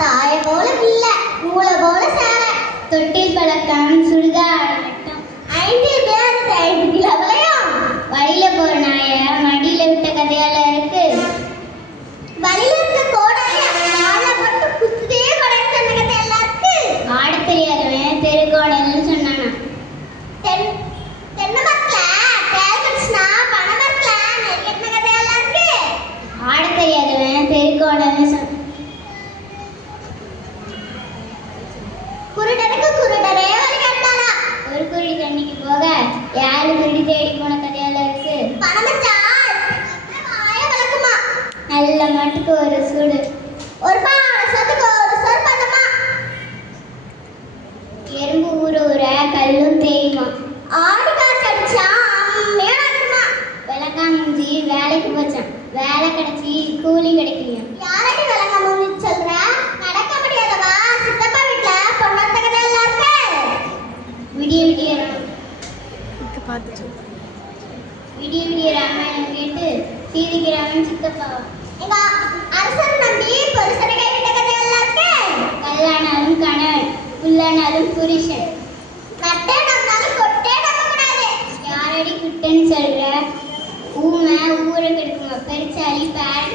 தாய போல பிள்ளை மூளை போல சேலை தொட்டில் பழக்கம் சுடுகாடு நட்டம் 5 பேர் 5 கிலோ விளையும் வழியில போற நாய மடியில விட்ட கதையெல்லாம் இருக்கு வழியில இருக்க கோடாரிய வாழை போட்டு குத்துதே படம் சொன்ன கதையெல்லாம் இருக்கு ஆட தெரியாதவன் தெருக்கோடன்னு சொன்னானா தென்னை மரத்துல தேல் கடிச்சுனா பனை மரத்துல நெல் கட்டின கதையெல்லாம் இருக்கு ஆட தெரியாதவன் தெருக்கோடன்னு சொன்ன குருடனுக்கு குருடரே வழி கட்டானா ஒரு குருடி தண்ணிக்கு போக யாரு குருடி தேடி போன கதையெல்லாம் இருக்கு பணமச்சால் வாய வளக்குமா நல்ல மாட்டுக்கு ஒரு சூடு ஒரு பானை சொத்துக்கு ஒரு சொற்பதமா எறும்பு ஊற ஊற கல்லும் தேயுமா ஆடு காசு அடிச்சா அம்மையா நடக்குமா விளக்கா மூஞ்சி வேலைக்கு போச்சான் வேலை கிடைச்சி கூலி கிடைக்கலையா யாரடி விளக்கா மூஞ்சி சொல்ற நடக்க முடியாதவா சித்தப்பா வீட்டுல பொண்ணாத்த கதை எல்லாம் இருக்கு விடிய விடிய விடிய விடிய ராமாயணம் கேட்டு சீதிக்கிறாமன் சித்தப்பா எங்க அரசன் நம்பி பொருசனை கைவிட்ட கதை எல்லாம் இருக்கு கல்லானாலும் கணவன் புல்லானாலும் புருஷன் கட்டே நம்பினாலும் கொட்டே நம்ப கூடாது யாரடி குட்டன்னு சொல்ற ஊமை ஊரை கெடுக்குமா பெருச்சாலி பேர